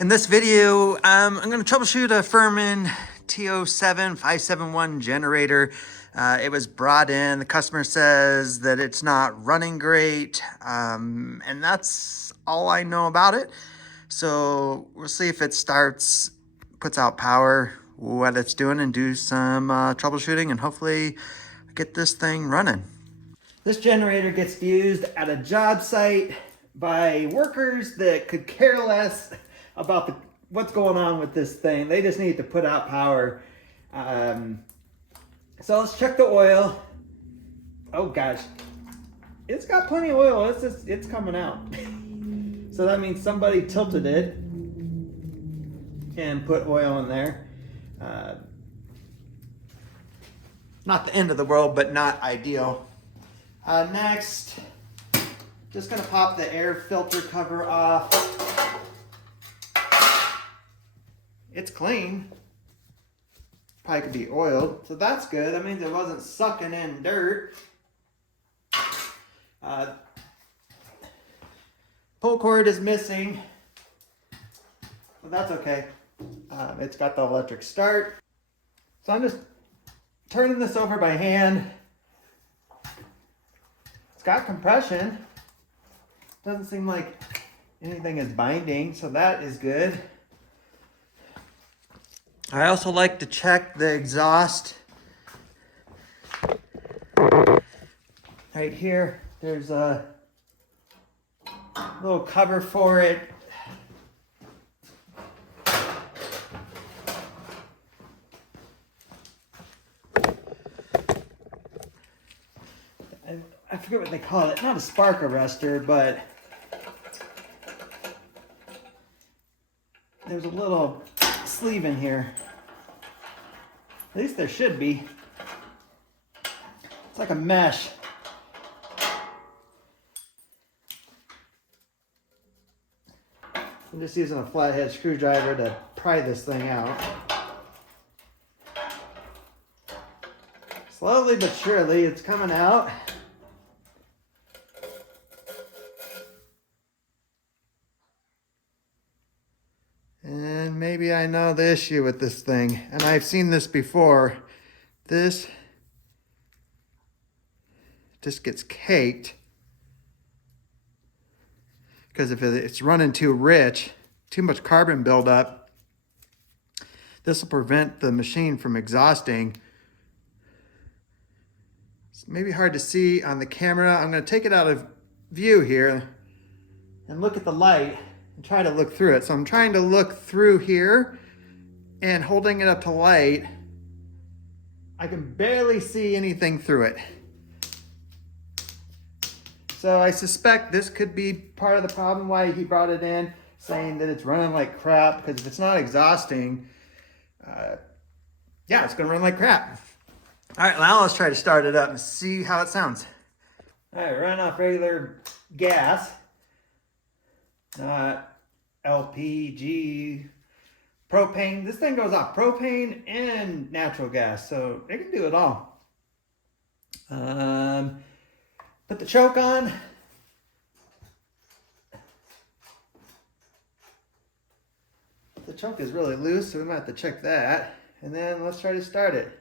In this video, I'm going to troubleshoot a Firman T07571 generator. It was brought in. The customer says that it's not running great, and that's all I know about it. So we'll see if it starts, puts out power, what it's doing, and do some troubleshooting, and hopefully get this thing running. This generator gets used at a job site by workers that could care less about what's going on with this thing. They just need to put out power. So let's check the oil. Oh gosh, it's got plenty of oil. It's coming out. So that means somebody tilted it and put oil in there. Not the end of the world, but not ideal. Next, just gonna pop the air filter cover off. It's clean. Probably could be oiled, so that's good. That means it wasn't sucking in dirt. Pull cord is missing, but that's okay. It's got the electric start. So I'm just turning this over by hand. It's got compression. Doesn't seem like anything is binding, so that is good. I also like to check the exhaust. Right here, there's a little cover for it. I forget what they call it. Not a spark arrestor, but there's a little sleeve in here. At least there should be. It's like a mesh. I'm just using a flathead screwdriver to pry this thing out. Slowly but surely it's coming out. And maybe I know the issue with this thing, and I've seen this before. This just gets caked because if it's running too rich, too much carbon buildup, this will prevent the machine from exhausting. It's maybe hard to see on the camera. I'm going to take it out of view here and look at the light and try to look through it. So I'm trying to look through here and holding it up to light. I can barely see anything through it. So I suspect this could be part of the problem why he brought it in, saying that it's running like crap, because if it's not exhausting, yeah, it's gonna run like crap. All right, now let's try to start it up and see how it sounds. All right, run off regular gas. Not LPG, propane. This thing goes off propane and natural gas, so it can do it all. Put the choke on. The choke is really loose, so we might have to check that. And then let's try to start it.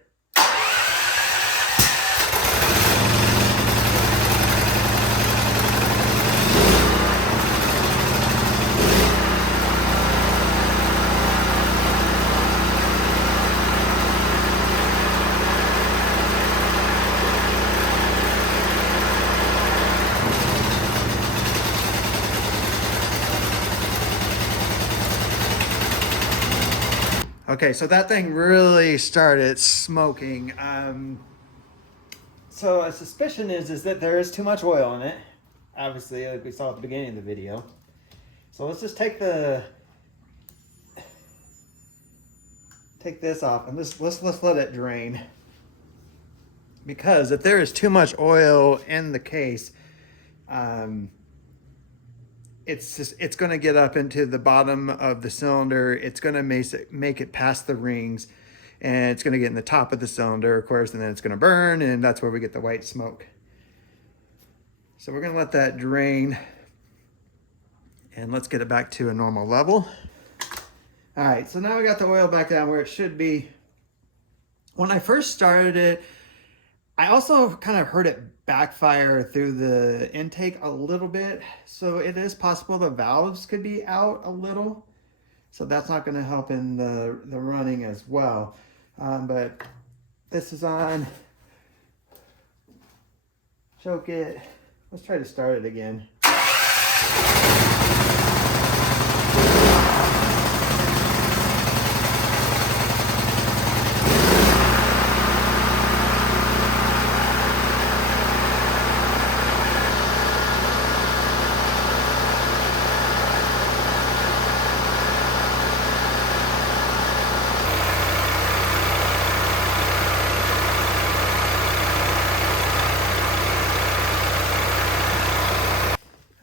Okay, so that thing really started smoking. So a suspicion is that there is too much oil in it. Obviously, like we saw at the beginning of the video. So let's just take this off and let's let it drain. Because if there is too much oil in the case, it's going to get up into the bottom of the cylinder. It's going to make it past the rings, and it's going to get in the top of the cylinder, of course, and then it's going to burn, and that's where we get the white smoke. So we're going to let that drain, and let's get it back to a normal level. All right, so now we got the oil back down where it should be. When I first started it, I also kind of heard it backfire through the intake a little bit. So it is possible the valves could be out a little. So that's not going to help in the running as well. But this is on. Choke it. Let's try to start it again.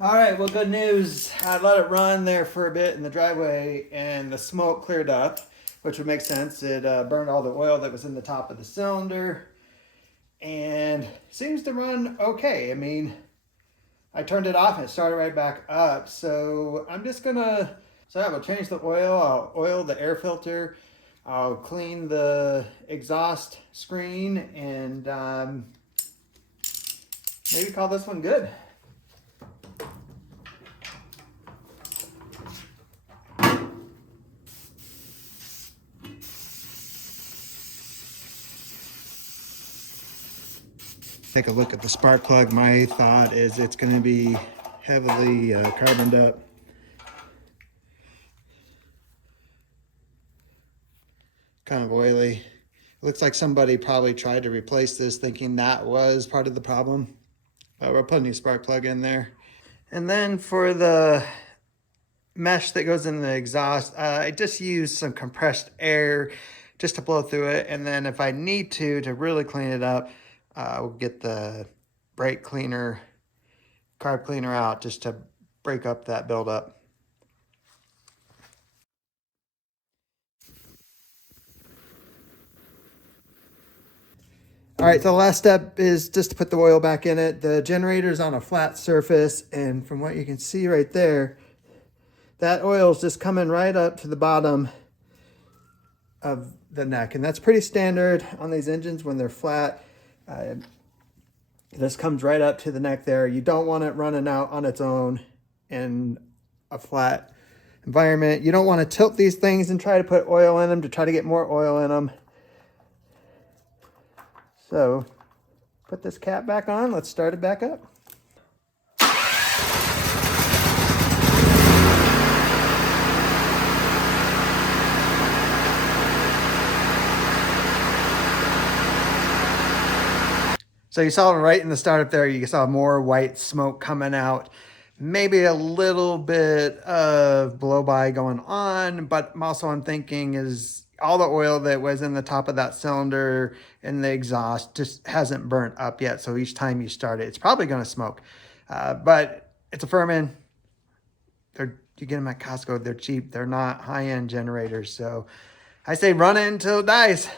All right, well, good news. I let it run there for a bit in the driveway and the smoke cleared up, which would make sense. It burned all the oil that was in the top of the cylinder and seems to run okay. I mean, I turned it off and it started right back up. So I'm just gonna, so I will change the oil. I'll oil the air filter. I'll clean the exhaust screen and maybe call this one good. Take a look at the spark plug. My thought is it's going to be heavily carboned up. Kind of oily. It looks like somebody probably tried to replace this thinking that was part of the problem. We'll put a new spark plug in there. And then for the mesh that goes in the exhaust, I just use some compressed air just to blow through it. And then if I need to really clean it up, we'll get the brake cleaner, carb cleaner out just to break up that buildup. All right, so the last step is just to put the oil back in it. The generator's on a flat surface, and from what you can see right there, that oil is just coming right up to the bottom of the neck. And that's pretty standard on these engines when they're flat. This comes right up to the neck there. You don't want it running out on its own in a flat environment. You don't want to tilt these things and try to put oil in them to try to get more oil in them. So put this cap back on. Let's start it back up. So you saw right in the startup there, you saw more white smoke coming out. Maybe a little bit of blow-by going on, but also I'm thinking is all the oil that was in the top of that cylinder and the exhaust just hasn't burnt up yet. So each time you start it, it's probably going to smoke. But it's a Firman. You get them at Costco. They're cheap. They're not high-end generators. So I say run it until it dies.